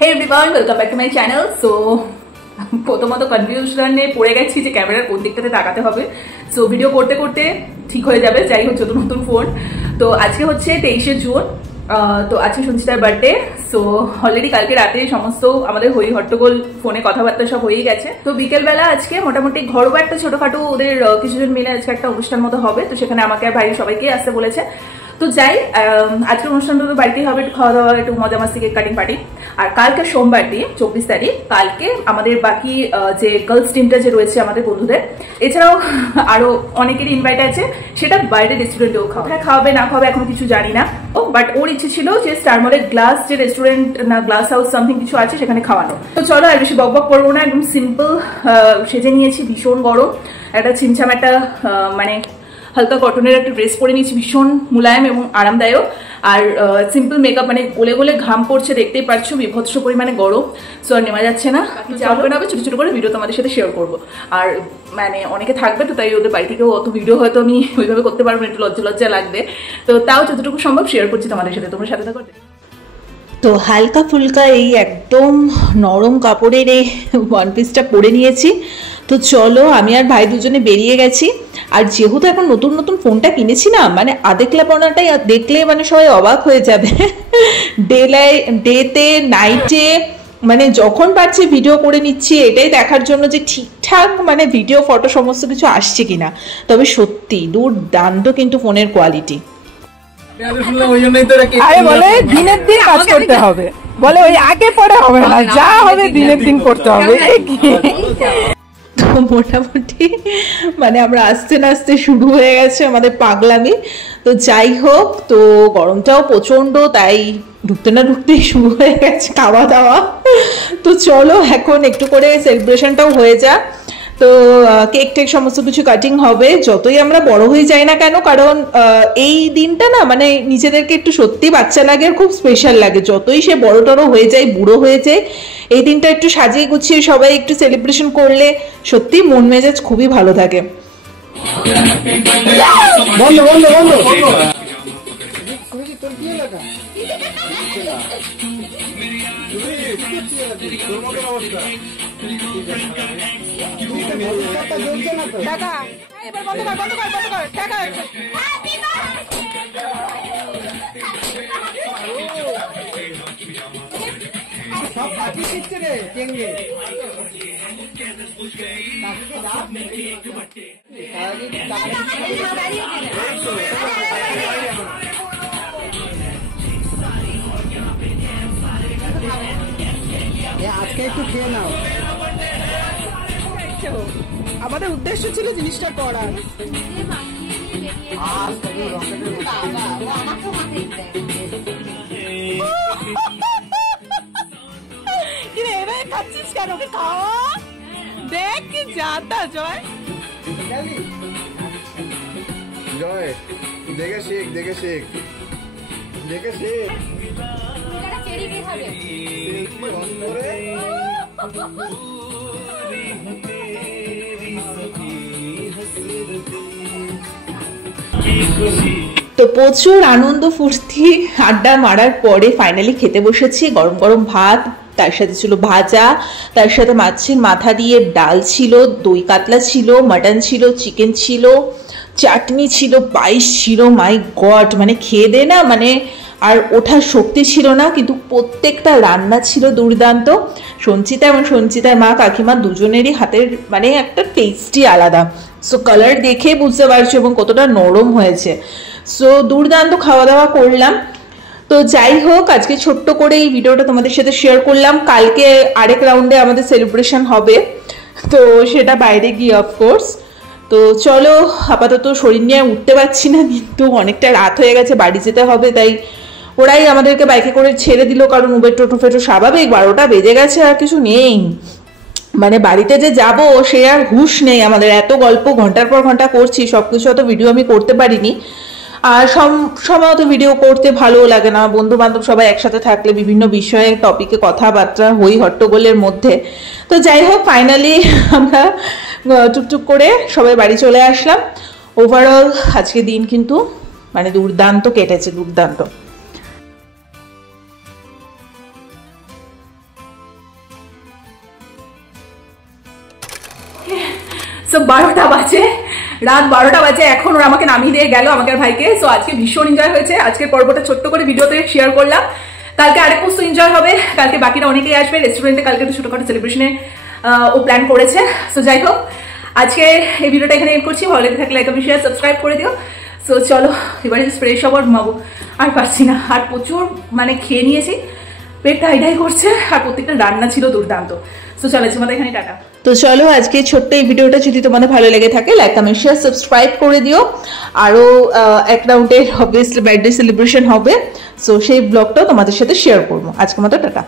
Hey everyone, welcome back to my channel. So প্রথমত কনফিউশনে পড়ে গেছি যে ক্যামেরার কোন দিকটাতে তাকাতে হবে। সো ভিডিও করতে করতে ঠিক হয়ে যাবে, যাই হচ্ছে তো নতুন ফোন। তো আজকে হচ্ছে 23শে জুন, তো আজকে সঞ্চিতার বার্থডে। সো অলরেডি কালকে রাতে সমস্ত আমাদের হই হট্টগোল ফোনে কথাবার্তা সব হয়েই গেছে। তো বিকেলবেলা আজকে মোটামুটি ঘরোয়া একটা ছোটখাটো ওদের কিছুজন মিলে আজকে একটা অনুষ্ঠান মতো হবে। তো সেখানে আমাকে আর ভাই সবাইকে আসতে বলেছে। তো যাই, আজকের অনুষ্ঠানটা তো বাড়িতেই হবে, একটু খাওয়া দাওয়া, একটু মজা মাস্তি, কেক কাটিং পার্টি। আর কালকে সোমবার দিয়ে 24 তারিখ, কালকে আমাদের বাকি যে গার্লস টিমটা যে রয়েছে আমাদের বন্ধুদের, এছাড়াও আরো অনেকেরই ইনভাইট আছে, সেটা বাইরে রেস্টুরেন্টেও খাওয়াবে না খাওয়াবে এখন কিছু জানি না। ও বাট ওর ইচ্ছে ছিল যে স্টারমলের গ্লাস যে রেস্টুরেন্ট না গ্লাস হাউস সামথিং কিছু আছে সেখানে খাওয়ানো। তো চলো আর বেশি বক বক করবো না, একদম সিম্পল সেজে নিয়েছি, ভীষণ গরম, একটা ছিমছাম একটা মানে হালকা কটনের একটা ড্রেস পরে নিয়েছি, ভীষণ মুলায়ম এবং আরামদায়ক। আর সিম্পল মেকআপ, মানে গোলে গোলে ঘাম পড়ছে, দেখতেই পাচ্ছ, বিভৎস পরিমাণে গরম। সো আর নেওয়া যাচ্ছে না, যাবে না, ছোটো ছোটো করে ভিডিও তোমাদের সাথে শেয়ার করবো। আর মানে অনেকে থাকবে, তো তাই ওদের বাড়ি থেকেও অত ভিডিও হয়তো আমি ওইভাবে করতে পারবো না, একটু লজ্জা লজ্জা লাগবে। তো তাও যতটুকু সম্ভব শেয়ার করছি তোমাদের সাথে, তোমার সাথে থাকো। তো হালকা ফুলকা এই একদম নরম কাপড়ের এই ওয়ান পিসটা পরে নিয়েছি। তো চলো, আমি আর ভাই দুজনে বেরিয়ে গেছি। আর যেহেতু এখন নতুন নতুন ফোনটা কিনেছি না, মানে আদেকলাপনাটাই দেখলে মানে সবাই অবাক হয়ে যাবে। ডেতে নাইটে মানে যখন পারছি ভিডিও করে নিচ্ছি, এটাই দেখার জন্য যে ঠিকঠাক মানে ভিডিও ফটো সমস্ত কিছু আসছে কিনা। তবে সত্যি দুর্দান্ত কিন্তু ফোনের কোয়ালিটি। আরে বলে দিনের দিন কাজ করতে হবে, বলে ওই আগে পরে হবে না, যা হবে দিনের দিন করতে হবে। তো মোটামুটি মানে আমরা আস্তে আস্তে শুরু হয়ে গেছে আমাদের পাগলামি। তো যাই হোক, তো গরমটাও প্রচন্ড, তাই ঢুকতে না ঢুকতেই শুরু হয়ে গেছে খাওয়া দাওয়া। তো চলো এখন একটু করে সেলিব্রেশনটাও হয়ে যা। তো কেক টেক সমস্ত কিছু কাটিং হবে, যতই আমরা বড় হয়ে যাই না কেন, কারণ এই দিনটা না মানে নিজেদেরকে একটু সত্যি বাচ্চা লাগে আর খুব স্পেশাল লাগে। যতই সে বড় টড়ো হয়ে যায়, বুড়ো হয়ে যায়, এই দিনটা একটু সাজিয়ে গুছিয়ে সবাই একটু সেলিব্রেশন করলে সত্যি মন মেজাজ খুবই ভালো থাকে। আজকে একটু খেয়ে নাও। আমাদের উদ্দেশ্য ছিল জিনিসটা করার। খাচ্ছিস কেন? খাওয়া দেখ কি যাতা। জয় জয় দেখে শেখ, দেখে শেখ, দেখে শেখ। তো প্রচুর আনন্দ ফুর্তি আড্ডা মারার পরে ফাইনালি খেতে বসেছি। গরম গরম ভাত, তার সাথে ছিল ভাজা, তার সাথে মাছের মাথা দিয়ে ডাল ছিল, দই কাতলা ছিল, মাটন ছিল, চিকেন ছিল, চাটনি ছিল, পায়েস ছিল। মাই গড, মানে খেয়ে দে না মানে আর ওঠার শক্তি ছিল না, কিন্তু প্রত্যেকটা রান্না ছিল দুর্দান্ত। সঞ্চিতা এবং সঞ্চিতার মা কাকিমা দুজনেরই হাতের মানে একটা টেস্টই আলাদা। সো কালার দেখে বুঝতে পারছো এবং কতটা নরম হয়েছে। সো দুর্দান্ত খাওয়া দাওয়া করলাম। তো যাই হোক, আজকে ছোট্ট করে এই ভিডিওটা তোমাদের সাথে শেয়ার করলাম। কালকে আরেক রাউন্ডে আমাদের সেলিব্রেশন হবে, তো সেটা বাইরে গিয়ে অফকোর্স। তো চলো, আপাতত শরীর নিয়ে উঠতে পারছি না, কিন্তু অনেকটা রাত হয়ে গেছে, বাড়ি যেতে হবে। তাই ওরাই আমাদেরকে বাইকে করে ছেড়ে দিল, কারণ উবের টোটো ফেটো স্বাভাবিক 12টা বেজে গেছে, আর কিছু নেই। মানে বাড়িতে যে যাব সে আর হুঁশ নেই আমাদের। এত গল্প ঘন্টার পর ঘন্টা করছি, সবকিছু অত ভিডিও আমি করতে পারিনি। আর সময় তো ভিডিও করতে ভালো লাগে না, বন্ধু বান্ধব সবাই একসাথে থাকলে বিভিন্ন বিষয়ে টপিকে কথাবার্তা হই হট্টগোলের মধ্যে। তো যাই হোক, ফাইনালি আমরা টুকটুক করে সবাই বাড়ি চলে আসলাম। ওভারঅল আজকে দিন কিন্তু মানে দুর্দান্ত কেটেছে, দুর্দান্ত। সো 12টা বাজে, রাত 12টা বাজে, এখন ওরা আমাকে নামিয়ে দিয়ে গেল, আমাকে আর ভাইকে। সো আজকে ভীষণ এনজয় হয়েছে, আজকের পর্বটা ছোট্ট করে ভিডিওতে শেয়ার করলাম। কালকে আরেক পোস্ট এনজয় হবে, কালকে বাকিরা অনেকেই আসবে রেস্টুরেন্টে, কালকে একটু ছোটখাটো সেলিব্রেশনে ও প্ল্যান করেছে। সো যাই হোক, আজকে এই ভিডিওটা এখানে এন্ড করছি। ভালো লেগে থাকলে লাইক কমেন্ট শেয়ার সাবস্ক্রাইব করে দিও। সো চলো এবারে ফ্রেশ হবো আর ঘুমাবো, আর পারছি না, আর প্রচুর মানে খেয়ে নিয়েছি, পেটটা হাইডাই করছে, আর প্রত্যেকটা রান্না ছিল দুর্দান্ত। সো চলো তোমাদের এখানে টাটা। তো চলো আজকে ছোট্ট এই ভিডিওটা যদি তোমাদের ভালো লেগে থাকে লাইক কমেন্ট শেয়ার সাবস্ক্রাইব করে দিও। আরো এক রাউন্ডের অবভিয়াসলি বার্থডে সেলিব্রেশন হবে, সো সেই ব্লগটাও তোমাদের সাথে শেয়ার করবো। আজকের মতো টাটা।